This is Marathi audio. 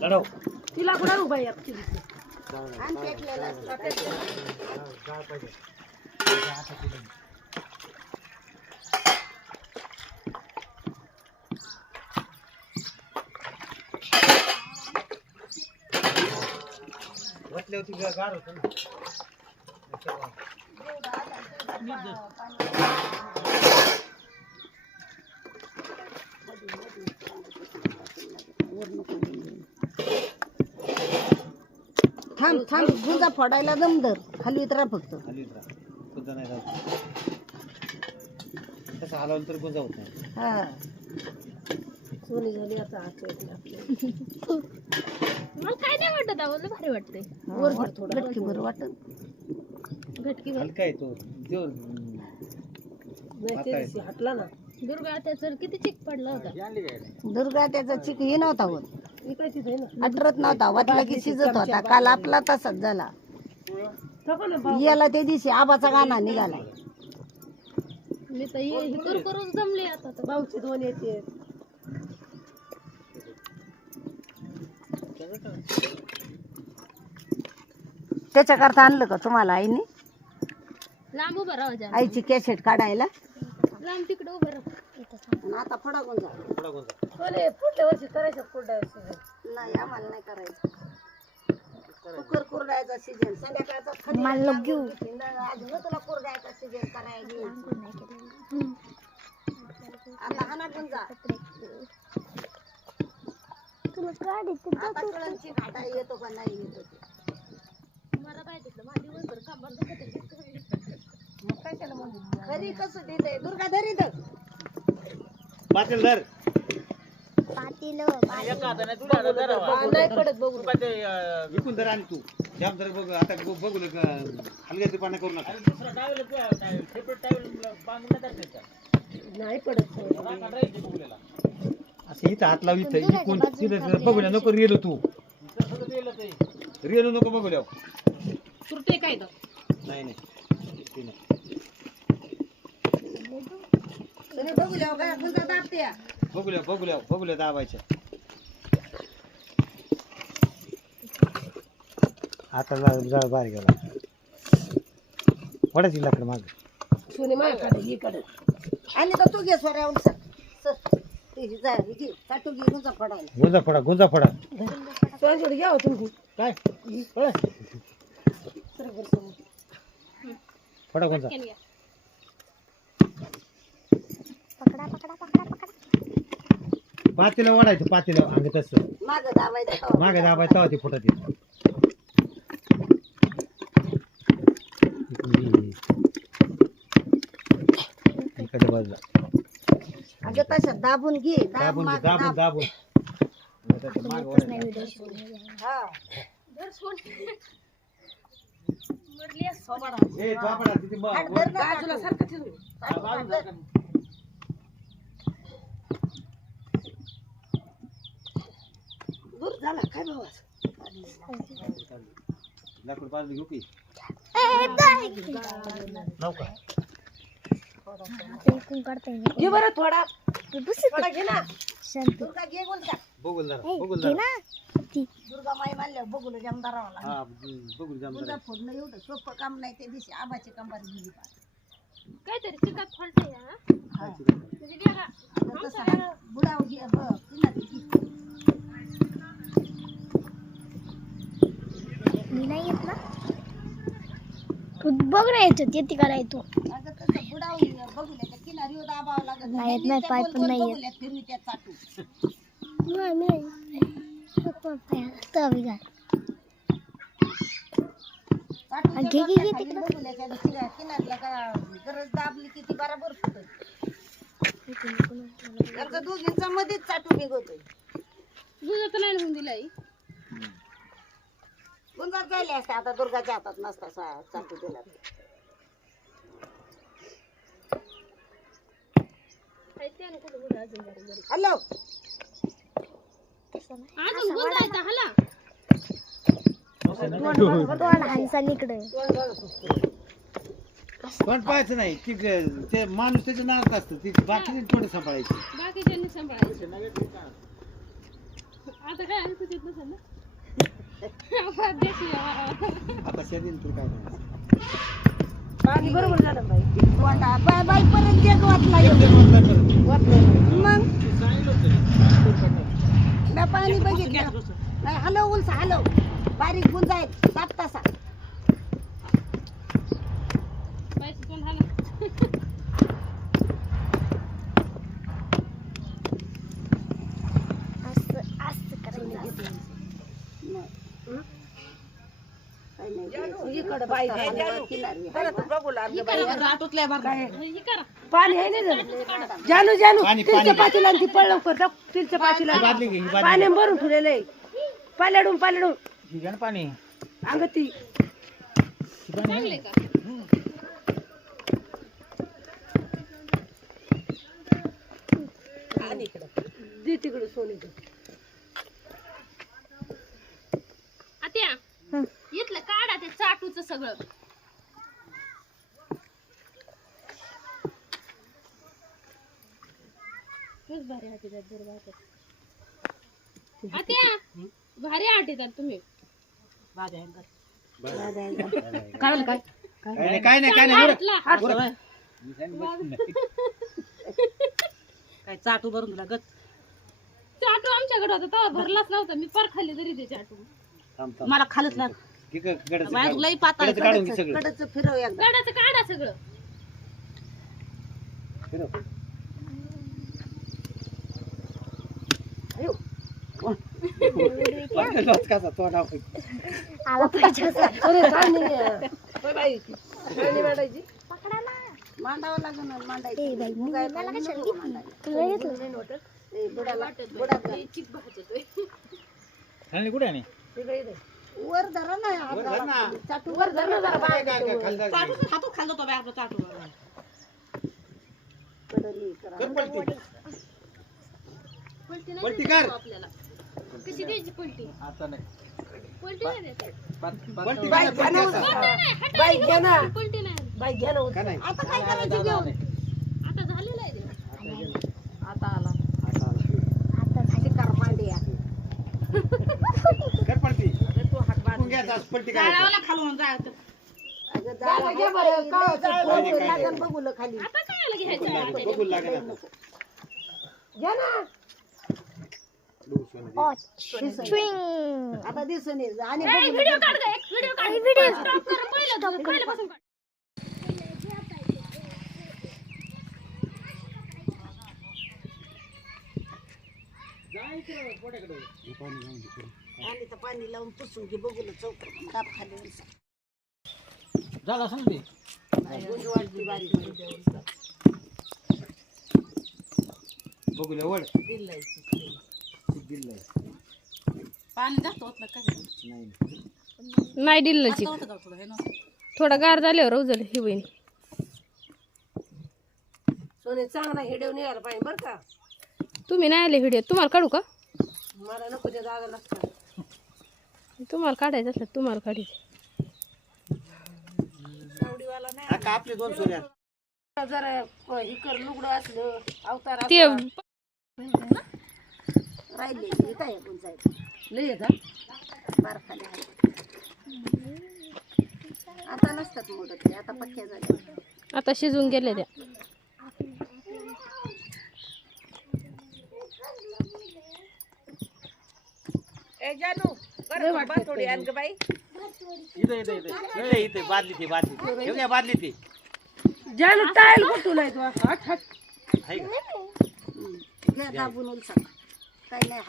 लढव तिला कुठं उभा आहे वतल्यावरती गार होतं ना थांब थांब गुंजा फोडायला दमदर खाली उतरा फक्त खाली उतरा गुंजा नाही जात तसं हलवलं तर गुंजा होत नाही हा सोनी झाली आता मला काय नाही वाटत आवडलं भारी वाटते वर थोडं गटकी बरं वाटत घटकी हलका आहे तो जोर हटला ना दुर्गा त्याचं किती चिक पडला होता दुर्गा त्याचा चिक हे नव्हता होत अटरत नव्हता वाटला की शिजत होता काल आपला तसाच झाला याला ते दिवशी आबाचा गाणा निघाला मी तर हे करूच जमले आता तर. भाऊची दोन येते त्याच्याकरता आणलं का तुम्हाला आईने लांब उभं राहा जा. आईची कॅसेट काढायला लांब तिकडे उभं राहा आता फडा गुंजा थोडा गुंजा पुढल्या वर्षी करायचं पुढल्या वर्षी नाही आम्हाला नाही करायचं कुकर कुरडायचा सीजन संध्याकाळचा मला घेऊ अजून तुला कुरडायचा सीजन करायला आता हा ना गुंजा तुला गाडी घाटा येतो का नाही येतो मला काय तिथलं माझी दिवसभर कामात मग काय त्याला म्हणून घरी कसं देते दुर्गा धरी तर पातेल धर नाही पडत बघू विकून धर आणि तू जाम धर बघ आता बघू हलग्याचे पाणी करू नका नाही पडत असं इथं हात लाव इथं इकून तिथं बघूया नको रेलो तू रेलो नको बघूया सुरते काय तर नाही नाही ते नाही बघूया दाबायच्या आता जाळ बाहेर गेला वडाची लाकड माग सोनी माझ्याकडे ही कडे आणि तर तू घे स्वरावून सर चाटू घे गुंजा पडायला गुंजा फोडा सोनीकडे घ्या तुम्ही काय फोडा गुंजा पातेला वाढायचं पातेला अंग तसं माग दाबायचं मागे दाबायचं तेव्हा ते फुटत येत इकडे बाजूला अगं तसं दाबून घे दाबून घे, दाबून दाबून मागं वळायचं. हा ए, बापडा, तिथे बाजूला सारखं ठेवू दूर झाला काय भावाच लाकूड बाजू घेऊ की नौका घे बरं थोडा थोडा घे ना दुर्गा घे गुंजा बघून जरा दुर्गा माई मानल्या बघून जमदारावा लागला हा बघू जाम गुंजा फोडणं एवढं सोपं काम नाही ते दिवशी आबाची कंबार गेली काहीतरी चिकात फळतंय म्हणजे बघा तसा बुडाव घे किनारी घे मी नाही येत ना तू बघ ना येतो ते तिकडे येतो अगं तसं बुडाव बघूल्या किनारी दाबावं लागत नाही येत नाही पाय पण नाही येत फिरवी त्यात चाटू नाही मी तवी घाल किनारीला का गरज दाबली की ती बरोबर फुटत दोघींचा मध्येच चाटू निघतोय दुधाचं नाही होऊन दिलाय गुंजात झाले असते आता दुर्गाच्या हातात नसता चाटू दिला हॅलो अजून गुंडायचा हाला तोंड हानसा इकडे तोंड पाहायचं नाही ते माणूस त्याच्या नावात असतं ती बाकी तोंड सांभाळायची. बाकीच्यांनी सांभाळायचं. आता काय आणि तुझ्यात नसेल ना देशी व्यवहार. आता शेतीन तुला काय करायचं? पाणी बरोबर झालं बाई तोंडा बाई परत जग वाटला मग मी पाणी बघितलं नाही हलव उलसा हलव बारीक गुंजाय सात तासा बाईचं तोंड झालं. असं असं करायचं. इकडं बाई किनारी हे करा. पाणी आहे ना जानू जानू पाणी- तिरच्या पाणी. पातीला आणि ती पळ लवकर टाक, तिरच्या पातीला ही बादली घे, ही बादली पाणी भरून ठेवलेलं आहे पाल्याडून घे ना पाणी. अंग ती चांगले का? दे तिकडं सोनी आत्या इथलं काढा ते चाटूचं सगळं. खूप भारी हाटीतात बरोबर. आत्या भारी हाटीतात तुम्ही. काय काय काय नाही काय नाही हाटला. काय चाटू भरून लागत चाटू आमच्याकडे होता तेव्हा भरलाच नव्हता. मी पर खाल्ली तरी ते चाटू. मला खालच लाग काढून घे सगळं. कडच फिरव एकदा गाडाचं काढा सगळं. फिरव. कसा तोंड आपण. आला पाहिजे असं. अरे बाई गाणी मांडायची पकडा ना. मांडावं लागेल ना मांडायची ए बाई, मी काय मला नाही, कशाला नको घेतली? मांडायला. तुला घेतलं. ए, बुडाला बुडाला चिक भाजतोय. खाली कुठे आहे? तिकडे इथे. वर धरा ना हात वर धर ना. लावा. चाटू वर धर ना जरा बाहेर काय- काय- खाली तिथं. जायचं. हातू खाल्लं तो बाहेर चाटू कडली करा. कर पलटी. पलटी नाही पलटी द्यायची कर. आपल्याला. कशी द्यायची पलटी? आता नाही. पलटी नाही द्यायची. पलटी बाई कर, घ्या ना. पलटी कर. बाई घ्या ना पलटी नाही. बाई घ्या ना का नाही? आता काय करायचं घेऊन आता झालेलं आहे ते. आता आला आता आला. आता झाली. शिकार पांड्या कर पलटी. तू हात बांध. तू घ्यायचा पलटी करायची. खालून जायचं जाळं घे बरं, का- जाळं लागेल बघूलं खाली आता काय घ्यायचं? बघू लागेल आता. घ्या ना Chewing. आता दिसून येईल आणि ए, व्हिडिओ काढ गं, एक व्हिडिओ काढ. स्टॉप कर पहिल्यापासून काढ. आणि तर पाणी लावून पुसून घे बघून चौक दाब खाली उलसा. झालं असं ते. गुंज वाजली बारीक बघू वड दिलंय दिलंय. पाणी जातो काय नाही नाही दिलं चिक. थोडा गार झाल्यावर उजल ही बहीण. सोने चांगला हिडव निघाला पाहिजे बरं का तुम्ही नाही आले व्हिडिओ. तुम्हाला काढू का? मला नको त्या जागा लागतात तुम्हाला काढायचं असलं तुम्हाला काढायचं. सावडीवाला नाही आता आपले दोन सोन्या. जरा हे कर लुगडं असलं अवतार ते राहिले इथं आहे कोण जायचं लय का बार खाली आहे. आता नसतात मोडत ते आता पक्क्या झाल्या आता शिजून गेले त्या. ए जानू बरं थोडी आण ग बाई इथे इथे इथे इथे बादली ती बादली. घेऊन या बादली ती. जानू टाईल कुठून आहे तू हट हट आहे का? घ्या दाबून उलसा काही नाही